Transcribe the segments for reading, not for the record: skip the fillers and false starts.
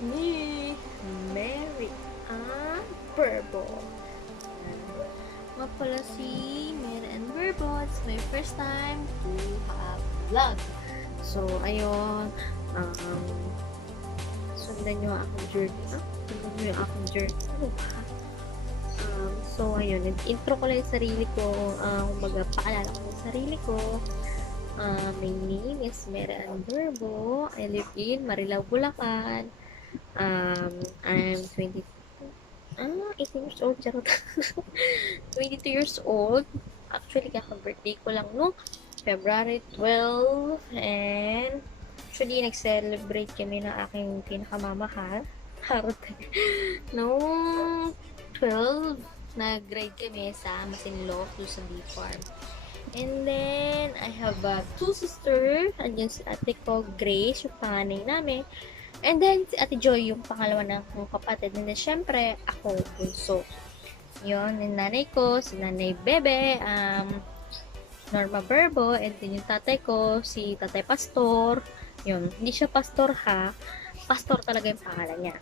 ni Mary Ann Verbo. Nga pala si Mary Ann Verbo. It's my first time to have vlog. So, ayun. Sundan nyo akong journey. Sundan nyo yung akong journey. Ano ba? So, ayun. Intro ko lang yung sarili ko. Kumbaga, paalala ko yung sarili ko. My name is Mary Ann Verbo. I live in Marilao, Bulacan. I'm 18 years old. Charot. 22 years old. Actually, kaka-birthday ko lang no February 12. And actually, nag-celebrate kami ng aking pinakamamahal. Harot. Noong 12, nag-grade kami sa Masinloc, Luzon Farm. And then, I have two sisters. Andiyan si ate ko, Grace, yung panganay namin. And then, si ate Joy, yung pangalawa ng kapatid. And then, syempre, ako, bunso. Yun, yung nanay ko, si nanay Bebe, Norma Verbo. And then, yung tatay ko, si tatay Pastor. Yun, hindi siya pastor ha. Pastor talaga yung pangalan niya.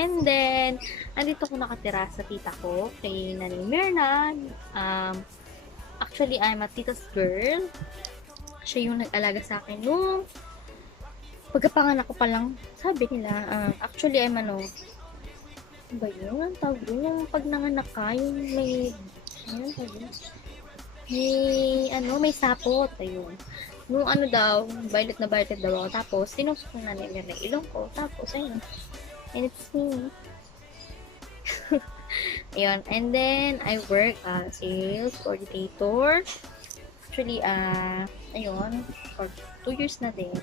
And then, andito ko nakatira sa tita ko, kay nanay Myrna. Actually, I'm a tita's girl. Siya yung nag-alaga sa akin nung pagkapanganak ko pa lang. Sabi nila, actually, I'm ano ba yun? Ang tawag yun? Yung pag nanganak ka, yung may, ano tawag yun? May sapot. Ayun. Nung ano daw, violet na violet daw ako. Tapos, sinusok na nila na ilong ko. Tapos, ayun. And it's me. Ayun. And then, I work as sales coordinator. Actually, ayun, for 2 years na din.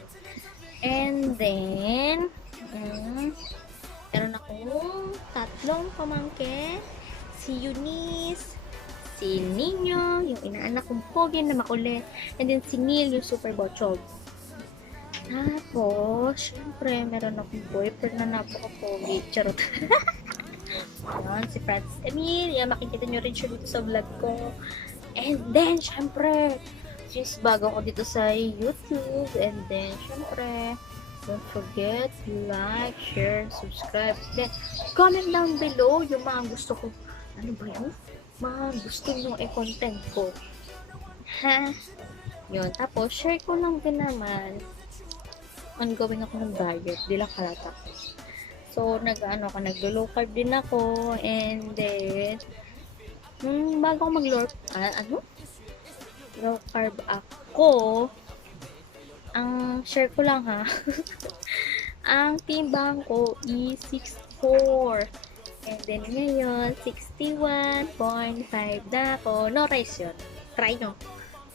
And then, meron akong tatlong pamangkin. Si Eunice, si Nino, yung inaanak kong pogi na makulit. And then, si Neil, yung super bochog. Tapos, syempre, meron akong boyfriend na napaka-pogi. Charot. Ayan, si Francis Emil. Yan, makikita nyo rin siya dito sa vlog ko. And then, syempre, since bago ako dito sa YouTube. And then, syempre, don't forget to like, share, subscribe. Then, comment down below yung mga gusto ko. Ano ba yun? Mga gusto nyo i-content ko. Ha? Yun. Tapos, share ko lang din naman. Ongoing ako ng diet. Di lang kalata. So, nag-low carb din ako. And then, bago ako low carb ako, ang share ko lang ha, ang timbang ko is 64. And then, ngayon, 61.5 na ako. No rice yun. Try no.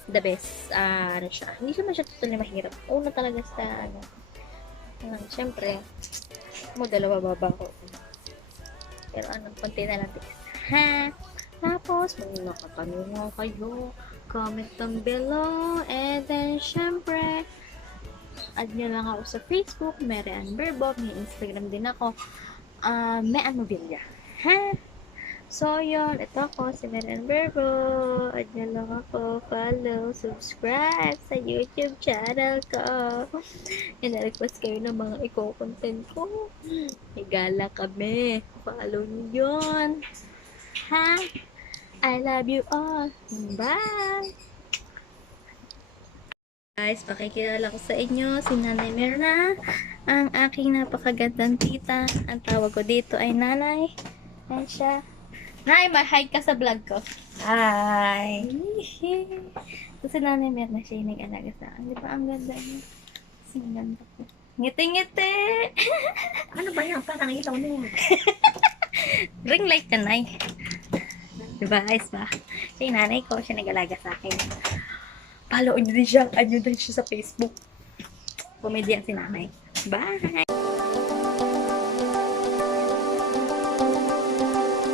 The best. Ano siya. Hindi siya totally mahirap. Una talaga sa, syempre, dalawa baba ko. Pero konti na lang tigas. Ha? Tapos, kung nakatanong kayo, comment down below. And then, syempre, add nyo lang ako sa Facebook, Mary Ann Verbo. May Instagram din ako. May Mobilia. Ha? So, yun. Ito ako, si Mary Ann Verbo. Add nyo lang ako. Follow, subscribe sa YouTube channel ko. Na-request kayo ng mga content ko. May gala kami. Follow nyo yun. Ha? I love you all. Bye! Guys, pakikilala ko sa inyo si Nanay Myrna, ang aking napakagandang tita. Ang tawag ko dito ay Nanay. Ayan siya. Nay, ma-hi ka sa vlog ko. Hi! Ito si Nanay Myrna, siya yung nag-alaga sa akin. Di ba ang ganda niya? Ang ganda ko. Ngiti-ngiti! Ano ba yan? Parang ilaw na yun. Ring light ka, Nay. Diba, guys ba? Siya yung nanay ko, siya nag-alaga sa akin. Follow nyo din siya, add nyo din siya sa Facebook. Comedian si nanay. Bye!